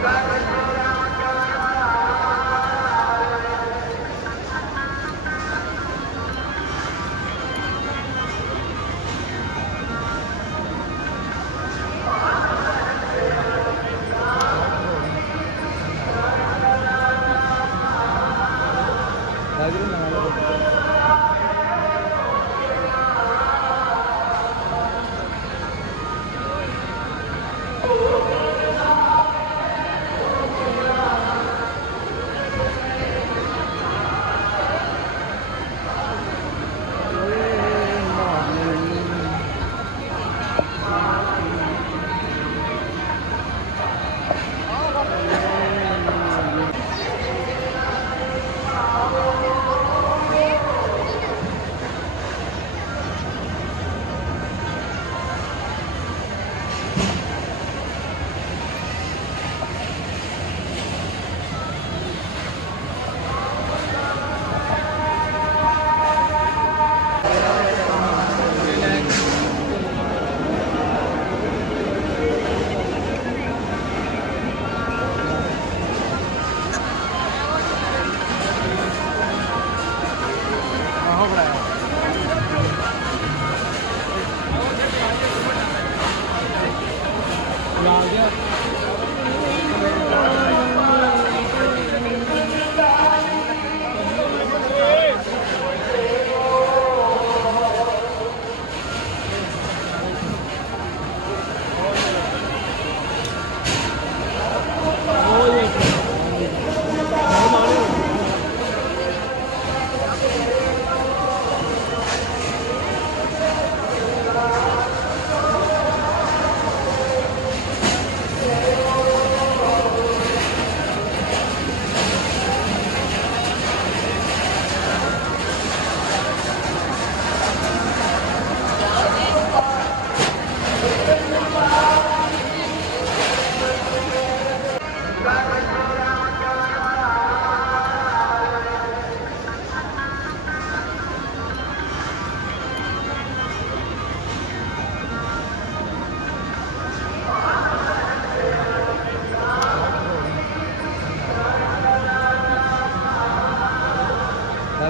ਇੱਥੇ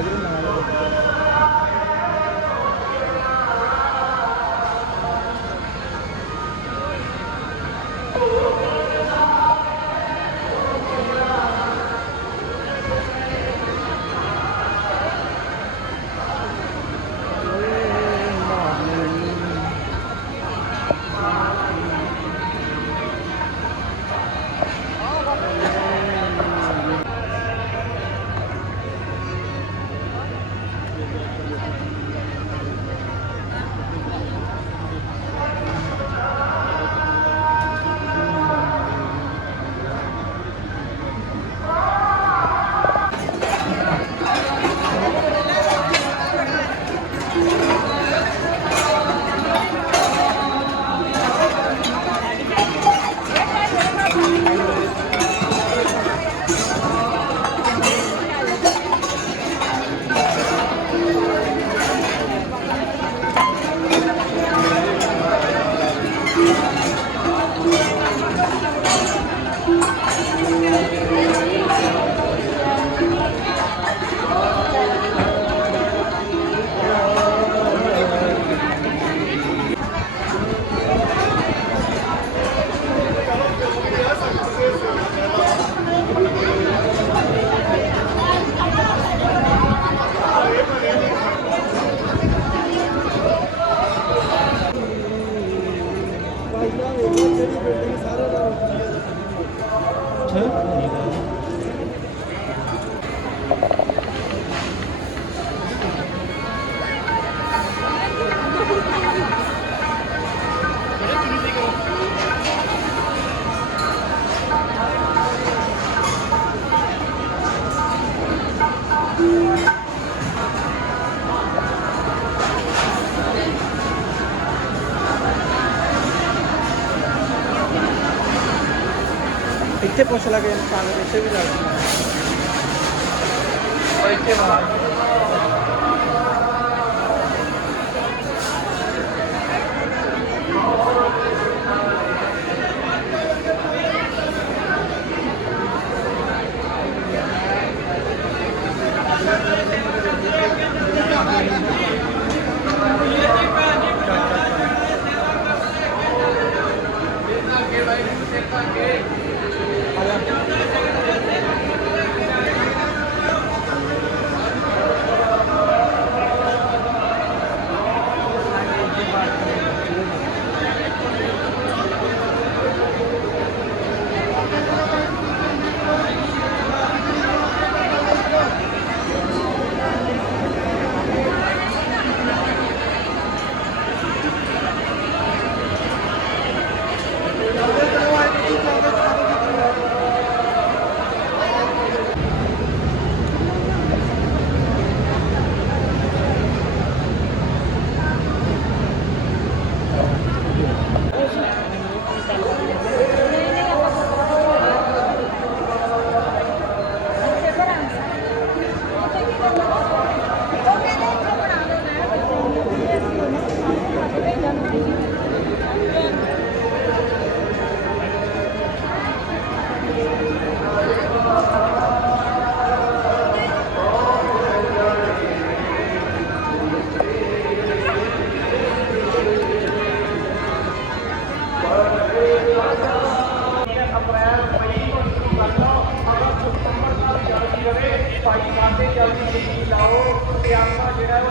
ਪੁੱਛ ਲਗੇ ਸੰਗਤ ਇੱਥੇ ਵੀ ਲੱਗਦੀ ਹੈ ਇੱਥੇ ਬਾਹਰ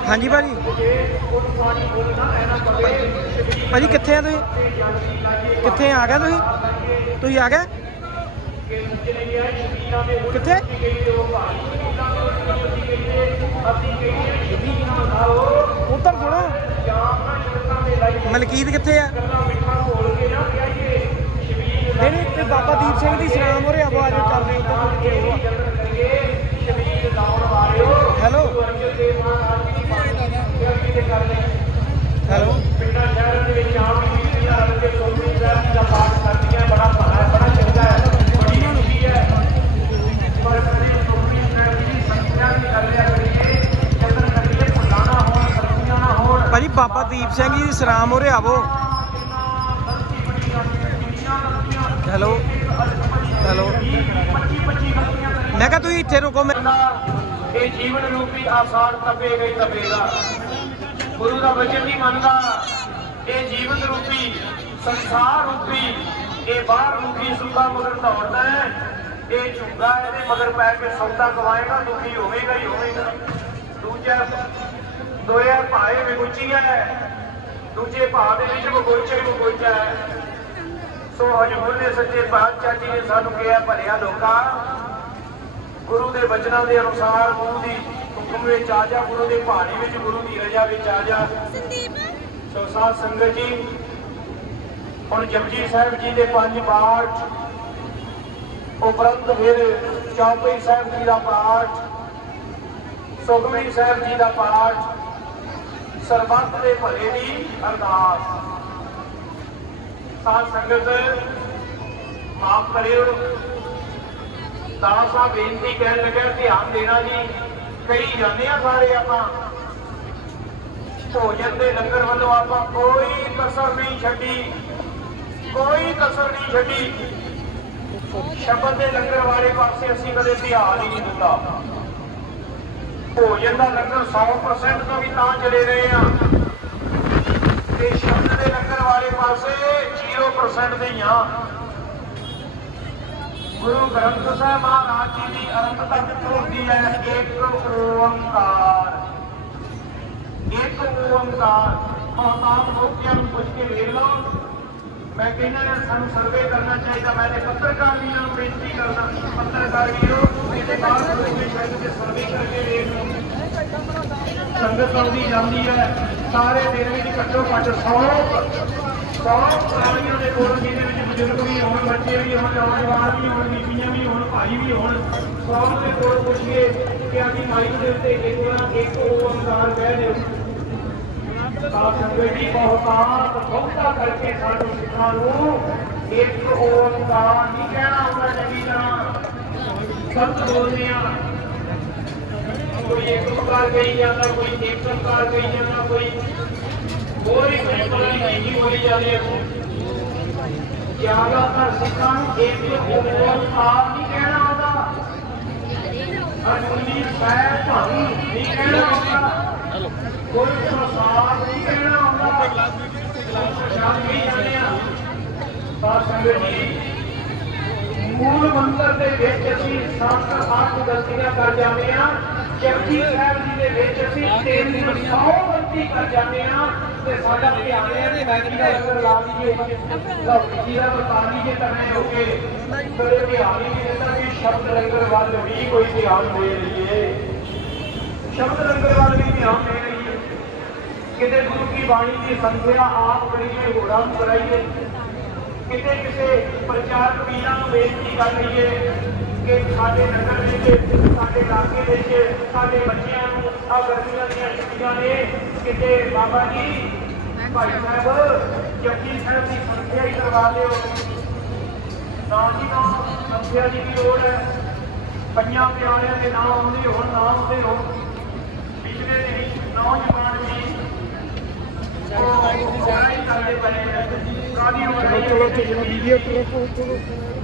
ਹਾਂਜੀ ਭਾਜੀ। ਭਾਜੀ, ਕਿੱਥੇ ਆ ਤੁਸੀਂ? ਕਿੱਥੇ ਆ ਗਏ ਤੁਸੀਂ? ਤੁਸੀਂ ਆ ਗਏ? ਕਿੱਥੇ? ਉੱਤਰ ਸੁਣੋ ਮਲਕੀਤ ਕਿੱਥੇ ਆ? ਨਹੀਂ ਨਹੀਂ, ਤੇ ਬਾਬਾ ਦੀਪ ਸਿੰਘ ਦੀ ਸਲਾਮ ਹੋ ਰਿਹਾ ਆਵਾਜ਼ ਚੱਲ ਰਹੀ ਉੱਤਰ ਕਿੱਥੇ ਹੋਊਗਾ ਹੈਲੋ ਹੈਲੋ ਪਿੰਡਾਂ ਸ਼ਹਿਰਾਂ ਦੇ ਵਿੱਚ ਆਮ ਬੀਬੀਆਂ ਰਲ ਕੇ ਸੋਮੀ ਸਾਹਿਬ ਦਾ ਪਾਠ ਕਰਦੀਆਂ ਬੜਾ ਭਲਾ ਹੈ ਬੜਾ ਚੰਗਾ ਹੈ ਬੜੀ ਖੁਸ਼ੀ ਹੈ ਪਰ ਕਦੇ ਸੋਮੀ ਸਾਹਿਬ ਦੀ ਸੰਖਿਆ ਵੀ ਕਰ ਲਿਆ ਕਰੀਏ ਜਦੋਂ ਕਰੀਏ ਫੁੱਲਾਣਾ ਹੋਣ ਸਬਜ਼ੀਆਂ ਨਾ ਹੋਣ ਭਾਜੀ ਦੀਪ ਸਿੰਘ ਜੀ ਸਰਾਮ ਸਲਾਮ ਹੋ ਰਿਹਾ ਵੋ ਹੈਲੋ। ਹੈਲੋ। ਮੈਂ ਕਿਹਾ ਤੁਸੀਂ ਇੱਥੇ ਰੁਕੋ, ਮੈਂ ਇਹ ਜੀਵਨ ਰੂਪੀ ਆਸਾਨ ਤਪੇ ਗਈ ਤਪੇਗਾ। ਗੁਰੂ ਦਾ ਵਚਨ ਨਹੀਂ ਮੰਨਦਾ। ਇਹ ਜੀਵਨ ਰੂਪੀ, ਸੰਸਾਰ ਰੂਪੀ, ਇਹ ਬਾਹਰ ਰੂਪੀ ਸੁੱਤਾ ਮਗਰ ਦੌੜਦਾ ਹੈ। ਇਹ ਝੁੰਗਾ ਇਹਦੇ ਮਗਰ ਪੈ ਕੇ ਸੌਦਾ ਕਮਾਏਗਾ, ਦੁਖੀ ਹੋਵੇਗਾ ਹੀ ਹੋਵੇਗਾ। ਦੂਜਾ ਦੋਇਆ ਭਾਏ ਵਿਗੁਚੀਆ ਹੈ ਦੂਜੇ ਭਾਅ ਦੇ ਵਿੱਚ ਬਗੋਚੇ ਹੀ ਹੈ ਸੋ ਹਜੂਰ ਨੇ ਸੱਚੇ ਪਾਤਸ਼ਾਹ ਜੀ ਨੇ ਸਾਨੂੰ ਕਿਹਾ, ਭਲਿਆ ਲੋਕਾਂ, ਗੁਰੂ ਦੇ ਬਚਨਾਂ ਦੇ ਅਨੁਸਾਰ ਗੁਰੂ ਦੀ ਹੁਕਮ ਵਿੱਚ ਆ ਜਾ, ਗੁਰੂ ਦੇ ਭਾਣੇ ਵਿੱਚ, ਗੁਰੂ ਦੀ ਰਜ਼ਾ ਵਿੱਚ ਆ ਜਾ। ਸੋ ਸਾਧ ਸੰਗਤ ਜੀ, ਹੁਣ ਜਪਜੀ ਸਾਹਿਬ ਜੀ ਦੇ ਪੰਜ ਪਾਠ, ਉਪਰੰਤ ਫਿਰ ਚੌਪਈ ਸਾਹਿਬ ਜੀ ਦਾ ਪਾਠ, ਸੁਖਮਨੀ ਸਾਹਿਬ ਜੀ ਦਾ ਪਾਠ ਸਰਬੱਤ ਦੇ ਭਲੇ ਦੀ ਅਰਦਾਸ। ਸਾਧ ਸੰਗਤ, ਮਾਫ ਕਰਿਓ। ਦਾਸ ਸਾਹਿਬ ਬੇਨਤੀ ਕਰਨ ਲੱਗਾ ਧਿਆਨ ਦੇਣਾ ਜੀ ਕਈ ਜਾਂਦੇ ਆ ਸਾਰੇ ਆਪਾਂ। ਭੋਜਨ ਦੇ ਲੰਗਰ ਵੱਲੋਂ ਆਪਾਂ ਕੋਈ ਕਸਰ ਨਹੀਂ ਛੱਡੀ, ਕੋਈ ਕਸਰ ਨਹੀਂ ਛੱਡੀ। ਸ਼ਬਦ ਦੇ ਲੰਗਰ ਵਾਲੇ ਪਾਸੇ ਅਸੀਂ ਕਦੇ ਧਿਆਨ ਹੀ ਨਹੀਂ ਦਿੱਤਾ। ਭੋਜਨ ਦਾ ਲੰਗਰ 100% ਤੋਂ ਵੀ ਤਾਂ ਚਲੇ ਰਹੇ ਆ ਤੇ ਸ਼ਬਦ ਦੇ ਲੰਗਰ ਵਾਲੇ ਪਾਸੇ 0% ਦੇ ਆ ਗੁਰੂ ਗ੍ਰੰਥ ਸਾਹਿਬ ਮਹਾਰਾਜ ਜੀ ਦੀ ਅਰੰਭ ਤੱਕ ਹੁੰਦੀ ਹੈ ਇੱਕ ਓੰਕਾਰ। ਇੱਕ ਓੰਕਾਰ। ਮਹਤਾਬ ਲੋਕਾਂ ਨੂੰ ਪੁੱਛ ਕੇ ਵੇਖ ਲਓ। ਮੈਂ ਕਹਿੰਦਾ ਨਾ ਸਾਨੂੰ ਸਰਵੇ ਕਰਨਾ ਚਾਹੀਦਾ, ਮੈਂ ਤੇ ਪੱਤਰਕਾਰ ਵੀਰਾਂ ਨੂੰ ਬੇਨਤੀ ਕਰਦਾ, ਪੱਤਰਕਾਰ ਵੀਰੋ, ਇਹਦੇ ਬਾਅਦ ਤੁਸੀਂ ਸ਼ਾਇਦ ਤੇ ਸਰਵੇ ਕਰਕੇ ਵੇਖ ਲਓ। ਸੰਗਤ ਆਉਂਦੀ ਜਾਂਦੀ ਹੈ, ਸਾਰੇ ਦਿਨ ਵਿੱਚ ਘੱਟੋ ਘੱਟ 100 100 ਪ੍ਰਾਣੀਆਂ ਦੇ ਕੋਲ ਜਿਹਦੇ ਵਿੱਚ ਬਜ਼ੁਰਗ ਵੀ ਹੋਣ, ਬੱਚੇ ਵੀ ਹੋਣ, ਨੌਜਵਾਨ ਵੀ ਹੋਣ, ਬੀਬੀਆਂ ਵੀ ਹੋਣ, ਭਾਈ ਵੀ ਹੋਣ 100 ਦੇ ਕੋਲ ਪੁੱਛੀਏ ਕਿ ਆਦੀ ਮਾਈਕ ਦੇ ਉੱਤੇ ਇੱਕ ਵਾਰ ਇੱਕ ਓੰਕਾਰ ਕਹਿ ਦਿਓ ਤਾਂ ਸੰਗਤ ਜੀ ਬਹੁਤਾਤ ਬਹੁਤਾ ਕਰਕੇ ਸਾਨੂੰ ਸਿੱਖਾਂ ਨੂੰ ਇੱਕ ਓੰਕਾਰ ਨਹੀਂ ਕਹਿਣਾ ਹੁੰਦਾ ਚੰਗੀ ਤਰ੍ਹਾਂ ਸਭ ਬੋਲਦੇ ਆ ਕੋਈ ਇੱਕ ਓੰਕਾਰ ਕਹੀ ਜਾਂਦਾ ਕੋਈ ਇੱਕ ਓੰਕਾਰ ਕਹੀ ਜਾਂਦਾ ਕੋਈ ਹੋਰ ਹੀ ਕੋਈ ਪਤਾ ਨਹੀਂ ਕੀ ਬੋਲੀ ਜਾਂਦੇ ਆ ਜ਼ਿਆਦਾਤਰ ਸਿੱਖਾਂ ਨੂੰ ਇੱਕ ਓੰਕਾਰ ਨਹੀਂ ਕਹਿਣਾ ਆਉਂਦਾ ਅਨੂਨੀ ਸਹਿ ਭੰਗ ਨਹੀਂ ਕਹਿਣਾ ਆਉਂਦਾ ਕੋਈ ਪ੍ਰਸਾਦ ਨਹੀਂ ਕਹਿਣਾ ਆਉਂਦਾ ਪ੍ਰਸਾਦ ਨਹੀਂ ਜਾਂਦੇ ਆ ਤਾਂ ਸੰਗਤ ਜੀ ਮੂਲ ਮੰਤਰ ਦੇ ਵਿੱਚ ਅਸੀਂ ਸੱਤ ਅੱਠ ਗਲਤੀਆਂ ਕਰ ਜਾਂਦੇ ਆ ਜਪਜੀ ਸਾਹਿਬ ਜੀ ਦੇ ਵਿੱਚ ਅਸੀਂ ਤਿੰਨ ਸੌ ਗਲਤੀ ਕਰ ਜਾਂਦੇ ਆ ਤੇ ਸਾਡਾ ਧਿਆਨ ਹੈ ਕਿ ਮੈਂ ਕਿਹਾ ਅਗਰ ਲਾ ਲਈਏ ਜੀ ਦਾ ਬਤਾ ਲਈਏ ਤਾਂ ਹੋ ਕੇ ਬੜੇ ਧਿਆਨ ਹੀ ਨਹੀਂ ਕਿ ਸ਼ਬਦ ਲੰਗਰ ਵੱਲ ਵੀ ਕੋਈ ਧਿਆਨ ਦੇ ਲਈਏ। ਸ਼ਬਦ ਲੰਗਰ ਵੱਲ ਵੀ ਧਿਆਨ ਦੇ ਲਈਏ ਕਿਤੇ ਗੁਰੂ ਕੀ ਬਾਣੀ ਦੀ ਸੰਥਿਆ ਆਪ ਕਰੀਏ ਹੋਰਾਂ ਨੂੰ ਕਰਾਈਏ। ਕਿਤੇ ਕਿਸੇ ਪ੍ਰਚਾਰਕ ਵੀਰਾਂ ਨੂੰ ਬੇਨਤੀ ਕਰ ਲਈਏ ਕਿ ਸਾਡੇ ਨਗਰ ਵਿੱਚ, ਸਾਡੇ ਇਲਾਕੇ ਵਿੱਚ, ਸਾਡੇ ਬੱਚਿਆਂ ਨੂੰ ਆ ਗਰਮੀਆਂ ਦੀਆਂ ਛੁੱਟੀਆਂ ਨੇ। ਕਿਤੇ ਬਾਬਾ ਜੀ, ਭਾਈ ਸਾਹਿਬ ਜਪਜੀ ਸਾਹਿਬ ਦੀ ਸੰਥਿਆ ਹੀ ਕਰਵਾ ਦਿਓ। ਨਾ ਜੀ ਨਾ ਸੰਥਿਆ ਦੀ ਵੀ ਲੋੜ ਹੈ। ਪੰਜਾਂ ਪਿਆਰਿਆਂ ਦੇ ਨਾਮ ਆਉਂਦੇ ਹੋਣ, ਨਾ ਆਉਂਦੇ ਹੋਣ ਪਿਛਲੇ ਦਿਨੀ ਨੌਜਵਾਨ ਜੀ ਚਲੋ ਚਲੋ ਚਲੋ ਵੀਡੀਓ ਕਰੋ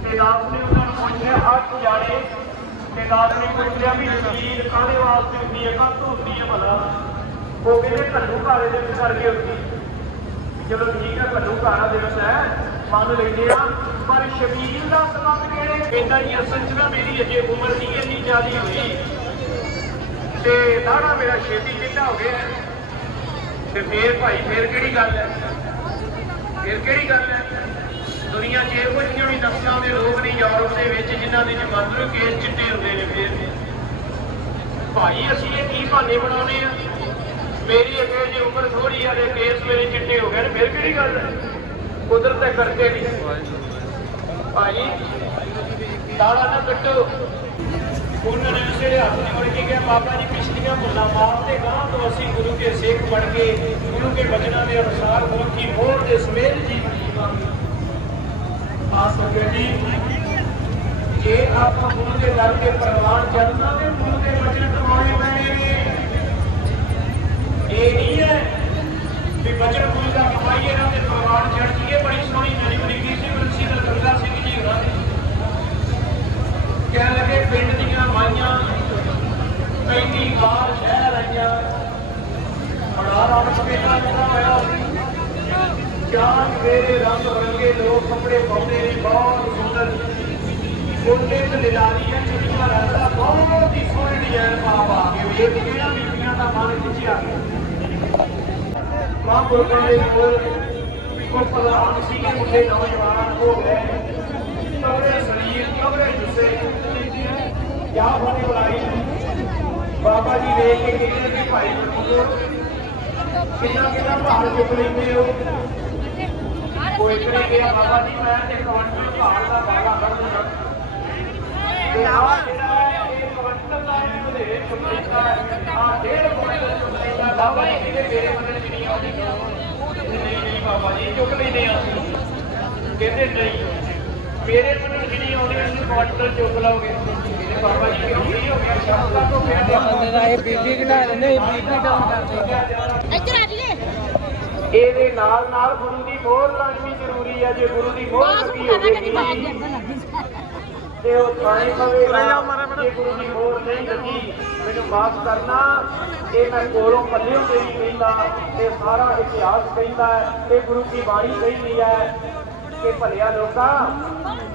ਤੇ ਦਾਸ ਨੇ ਉਹਨਾਂ ਨੂੰ ਪੁੱਛਿਆ ਹੱਥ ਜਾਣੇ ਤੇ ਦਾਸ ਨੇ ਪੁੱਛਿਆ ਵੀ ਜ਼ਮੀਨ ਕਾਹਦੇ ਵਾਸਤੇ ਹੁੰਦੀ ਹੈ ਕਾਹਤੋਂ ਹੁੰਦੀ ਹੈ ਭਲਾ? ਉਹ ਕਹਿੰਦੇ ਘੱਲੂ ਘਾਰੇ ਦੇ ਵਿੱਚ ਕਰਕੇ ਹੁੰਦੀ ਚਲੋ ਠੀਕ ਹੈ ਘੱਲੂ ਘਾਰਾ ਦੇ ਵਿੱਚ ਹੈ ਮੰਨ ਲੈਂਦੇ ਆ ਪਰ ਸ਼ਬੀਲ ਦਾ ਸਬੰਧ ਕਿਹੜੇ? ਕਹਿੰਦਾ ਜੀ ਅਸਲ 'ਚ ਨਾ ਮੇਰੀ ਅਜੇ ਉਮਰ ਨਹੀਂ ਇੰਨੀ ਜ਼ਿਆਦੀ ਹੋਈ। ਤੇ ਦਾੜਾ ਮੇਰਾ ਛੇਤੀ ਚਿੱਟਾ ਹੋ ਗਿਆ। ਤੇ ਫੇਰ ਭਾਈ ਫੇਰ ਕਿਹੜੀ ਗੱਲ ਹੈ? ਫਿਰ ਕਿਹੜੀ ਗੱਲ ਹੈ? ਦੁਨੀਆ 'ਚ ਇਹੋ ਜਿਹੀਆਂ ਵੀ ਨਸਲਾਂ ਦੇ ਲੋਕ ਨੇ ਯੂਰਪ ਦੇ ਵਿੱਚ ਜਿਨ੍ਹਾਂ ਦੇ ਜਮਾਂਦਰੂ ਕੇਸ ਚਿੱਟੇ ਹੁੰਦੇ ਨੇ ਫੇਰ। ਭਾਈ, ਅਸੀਂ ਇਹ ਕੀ ਬਹਾਨੇ ਬਣਾਉਨੇ ਆ? ਮੇਰੀ ਅੱਗੇ ਜੇ ਉਮਰ ਥੋੜੀ ਆ ਤੇ ਕੇਸ ਮੇਰੇ ਚਿੱਟੇ ਹੋ ਗਏ ਨੇ, ਫੇਰ ਕਿਹੜੀ ਗੱਲ ਹੈ? ਕੁਦਰਤ ਦੇ ਕਰਕੇ ਨਹੀਂ ਭਾਈ ਦਾੜਾ ਨਾ ਕੱਟੋ। ਉਹਨਾਂ ਨੇ ਜਿਹੜੇ ਹੱਥ ਜੋੜ ਕੇ ਕਿਹਾ, ਬਾਬਾ ਜੀ, ਪਿਛਲੀਆਂ ਮੁੱਲਾ ਮਾਫ ਤੇ ਗਾਂ ਤੋਂ ਅਸੀਂ ਗੁਰੂ ਕੇ ਸਿੱਖ ਬਣ ਕੇ ਗੁਰੂ ਕੇ ਬਚਨਾਂ ਦੇ ਅਨੁਸਾਰ ਗੁਰੂ ਕੀ ਦੇ ਸਮੇਤ ਜੀਵਨ ਜੀਵਾਂਗੇ। ਆ ਸੰਗਤ ਜੀ, ਜੇ ਆਪਾਂ ਗੁਰੂ ਦੇ ਦਰ ਤੇ ਪ੍ਰਵਾਨ ਚੱਲਣਾ ਤੇ ਗੁਰੂ ਦੇ ਬਚਨ ਕਮਾਉਣੇ ਪੈਣੇ ਨੇ। ਇਹ ਨਹੀਂ ਹੈ ਵੀ ਬਚਨ ਗੁਰੂ ਦਾ ਕਮਾਈਏ ਨਾ ਤੇ ਪ੍ਰਵਾਨ ਚੜ ਜੀਏ ਬੜੀ ਸੋਹਣੀ ਮੇਰੀ ਬਰੀਕੀ ਸੀ, ਬੰਸੀ ਦਾ ਗੰਗਾ ਸਿੰਘ ਜੀ ਹੋਣਾ ਕਹਿਣ ਲੱਗੇ, ਪਿੰਡ ਦੀਆਂ ਮਾਈਆਂ ਕਈ ਬਾਹਰ ਸ਼ਹਿਰ ਆਈਆਂ ਬੜਾ ਰੌਣਕ ਮੇਲਾ ਲੱਗਾ ਹੋਇਆ ਚਾਰ ਮੇਰੇ ਰੰਗ ਬਰੰਗੇ ਲੋਕ ਕੱਪੜੇ ਪਾਉਂਦੇ ਨੇ ਬਹੁਤ ਸੁੰਦਰ ਕੋਟੇ ਤੇ ਲਿਲਾਰੀਆਂ ਚੁੰਨੀਆਂ ਰੱਖਦਾ ਬਹੁਤ ਹੀ ਸੋਹਣੇ ਡਿਜ਼ਾਈਨ ਪਾ ਪਾ ਕੇ ਵੇਖ ਕਿਹੜਾ ਬੀਬੀਆਂ ਦਾ ਮਨ ਖਿੱਚਿਆ ਮਹਾਂਪੁਰਖਾਂ ਦੇ ਕੋਲ ਕੋ ਪ੍ਰਧਾਨ ਸੀਗੇ ਮੁੰਡੇ ਨੌਜਵਾਨ ਹੋ ਗਏ ਕਬਰੇ ਸਰੀਰ ਕਬਰੇ ਜੁੱਸੇ ਕਿਆ ਹੋਣੇ ਬੁਲਾਈ ਬਾਬਾ ਜੀ ਵੇਖ ਕੇ ਕਹਿੰਦੇ ਕਿ ਭਾਈ ਜੀ ਕਿੰਨਾ ਕਿੰਨਾ ਭਾਰ ਚੁੱਕ ਲੈਂਦੇ ਹੋ ਕੋਈ ਕਰੇ ਗਿਆ ਬਾਬਾ ਜੀ ਮੈਂ ਤੇ ਕਵੰਟਲ ਭਾਰ ਦਾ ਬਾਬਾ ਕਰ ਦਿੰਦਾ ਤੇ ਆ ਜਿਹੜਾ ਹੈ ਇਹ ਕਵੰਟਲ ਦਾ ਹੈ ਉਹਦੇ ਚੁੱਕ ਲੈਂਦਾ ਆ ਡੇਢ ਕੁਇੰਟਲ ਚੁੱਕ ਲੈਂਦਾ ਬਾਬਾ ਜੀ ਕਹਿੰਦੇ ਮੇਰੇ ਮਨ ਚ ਨਹੀਂ ਆਉਂਦੀ ਨਹੀਂ ਨਹੀਂ ਬਾਬਾ ਜੀ ਚੁੱਕ ਲੈਂਦੇ ਆ ਕਹਿੰਦੇ ਨਹੀਂ ਮੇਰੇ ਮਨ ਚ ਨਹੀਂ ਆਉਂਦੀ ਅਸੀਂ ਕੁਇੰਟਲ ਚੁੱਕ ਲਓਗੇ ਕਹਿੰਦੇ ਬਾਬਾ ਜੀ ਕਿਉਂ ਨਹੀਂ ਹੋ ਗਿਆ ਸ਼ਬਦਾਂ ਤੋਂ ਫਿਰ ਬੰਦੇ ਦਾ ਇਹ ਬੀਬੀ ਘਟਾ ਦਿੰਦੇ ਬੀਬੀ ਡਾਊਨ ਕਰ ਦਿੰਦੇ ਇੱਧਰ ਆ ਜੀ ਇਹਦੇ ਨਾਲ ਨਾਲ ਗੁਰੂ ਦੀ ਮੋਹਰ ਲਾਣੀ ਵੀ ਜ਼ਰੂਰੀ ਹੈ ਜੇ ਗੁਰੂ ਦੀ ਮੋਹਰ ਲੱਗੀ ਹੋਵੇਗੀ ਤੇ ਉਹ ਥਾਣੇ ਪਵੇਗਾ। ਜੇ ਗੁਰੂ ਦੀ ਮੋਹਰ ਨਹੀਂ ਲੱਗੀ ਮੈਨੂੰ ਮਾਫ ਕਰਨਾ ਇਹ ਮੈਂ ਕੋਲੋਂ ਪੱਲਿਓਂ ਤੇਰੀ ਕਹਿੰਦਾ ਤੇ ਸਾਰਾ ਇਤਿਹਾਸ ਕਹਿੰਦਾ ਹੈ ਤੇ ਗੁਰੂ ਦੀ ਬਾਣੀ ਕਹਿੰਦੀ ਹੈ ਕਿ ਭਲਿਆ ਲੋਕਾਂ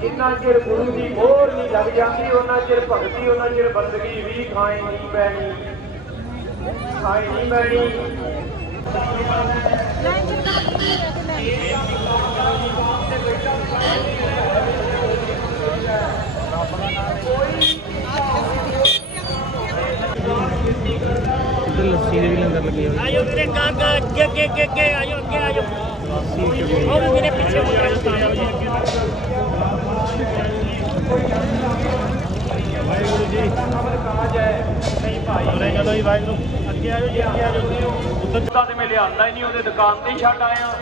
ਜਿੰਨਾ ਚਿਰ ਗੁਰੂ ਦੀ ਮੋਹਰ ਨਹੀਂ ਲੱਗ ਜਾਂਦੀ ਉਹਨਾਂ ਚਿਰ ਭਗਤੀ ਉਹਨਾਂ ਚਿਰ ਬੰਦਗੀ ਵੀ ਖਾਈ ਨਹੀਂ ਪੈਣੀ। ਖਾਈ ਨਹੀਂ ਪੈਣੀ। ਦੇ ਲੰਗਰ ਲੱਗੇ ਆਇਓ ਮੇਰੇ ਕਾਕਾ ਅੱਗੇ ਅੱਗੇ ਅੱਗੇ ਅੱਗੇ ਆਇਓ ਅੱਗੇ ਆਇਓ ਉਹ ਵੀ ਮੇਰੇ ਪਿੱਛੇ ਹੋ ਰਿਹਾ ਤਾਂ ਆਇਓ ਜੀ ਅੱਗੇ ਨਹੀਂ ਭਾਈ ਉਰੇ ਚਲੋ ਜੀ ਵਾਹਿਗੁਰੂ ਅੱਗੇ ਆਇਓ ਜੀ ਅੱਗੇ ਆਇਓ ਉਦੋਂ ਤਾਂ ਤੇ ਮੈਂ ਲਿਆਂਦਾ ਹੀ ਨਹੀਂ ਉਹਦੇ ਦੁਕਾਨ ਤੇ ਹੀ ਛੱਡ ਆਇਆ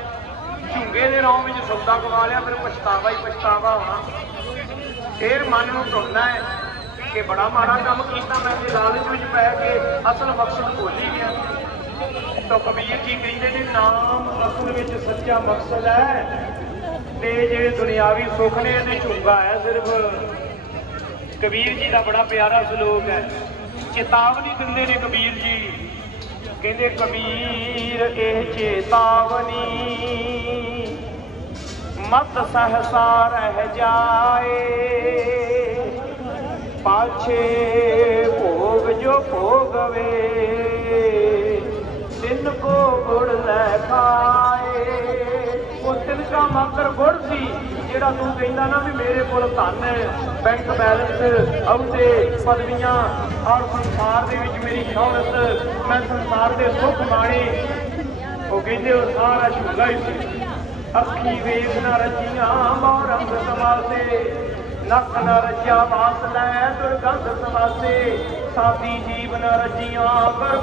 ਝੁੰਗੇ ਦੇ ਰੌਂ ਵਿੱਚ ਸੌਦਾ ਕਮਾ ਲਿਆ ਫਿਰ ਪਛਤਾਵਾ ਹੀ ਪਛਤਾਵਾ ਹੋਣਾ ਫੇਰ ਮਨ ਨੂੰ ਟੁੱਟਦਾ ਹੈ ਕਿ ਬੜਾ ਮਾੜਾ ਕੰਮ ਕੀਤਾ ਮੈਂ ਤੇ ਲਾਲਚ ਵਿੱਚ ਪੈ ਕੇ ਅਸਲ ਮਕਸਦ ਭੁੱਲ ਹੀ ਗਿਆ ਤਾਂ ਕਬੀਰ ਜੀ ਕਹਿੰਦੇ ਨੇ, ਨਾਮ ਅਸਲ ਵਿੱਚ ਸੱਚਾ ਮਕਸਦ ਹੈ ਤੇ ਜਿਹੜੇ ਦੁਨਿਆਵੀ ਸੁੱਖ ਨੇ ਇਹਦੇ ਝੁੰਗਾ ਹੈ ਸਿਰਫ। ਕਬੀਰ ਜੀ ਦਾ ਬੜਾ ਪਿਆਰਾ ਸਲੋਕ ਹੈ। ਚੇਤਾਵਨੀ ਦਿੰਦੇ ਨੇ ਕਬੀਰ ਜੀ। ਕਹਿੰਦੇ, ਕਬੀਰ, ਇਹ ਚੇਤਾਵਨੀ ਮਤ ਸਹਸਾ ਰਹਿ ਜਾਏ। ਪਾਛੇ ਭੋਗ ਜੋ ਭੋਗਵੇ ਤਿੰਨ ਕੋ ਗੁੜ ਲੈ ਖਾਏ। ਉਹ ਤਿੰਨ ਮਾਤਰ ਗੁੜ ਸੀ, ਜਿਹੜਾ ਤੂੰ ਕਹਿੰਦਾ ਨਾ ਵੀ ਮੇਰੇ ਕੋਲ ਧਨ ਹੈ ਬੈਂਕ ਬੈਲੈਂਸ ਅਹੁਦੇ, ਪਦਵੀਆਂ ਔਰ ਸੰਸਾਰ ਦੇ ਵਿੱਚ ਮੇਰੀ ਸ਼ੌਹਰਤ, ਮੈਂ ਸੰਸਾਰ ਦੇ ਸੁੱਖ ਮਾਣੇ। ਉਹ ਕਹਿੰਦੇ, ਉਹ ਸਾਰਾ ਝੂਲਾ ਹੀ ਸੀ। ਅੱਖੀ ਵੇਖ ਨਾ ਰਚੀਆਂ ਮੌਰੰਗ ਸਮਾਸੇ। ਨੱਕ ਨਾ ਰਚਿਆ, ਵਾਸ ਲੈ ਦੁਰਗੰਧ ਸਮਾਸੇ। ਸਾਦੀ ਜੀਵਨ ਰਚੀਆਂ ਕਰ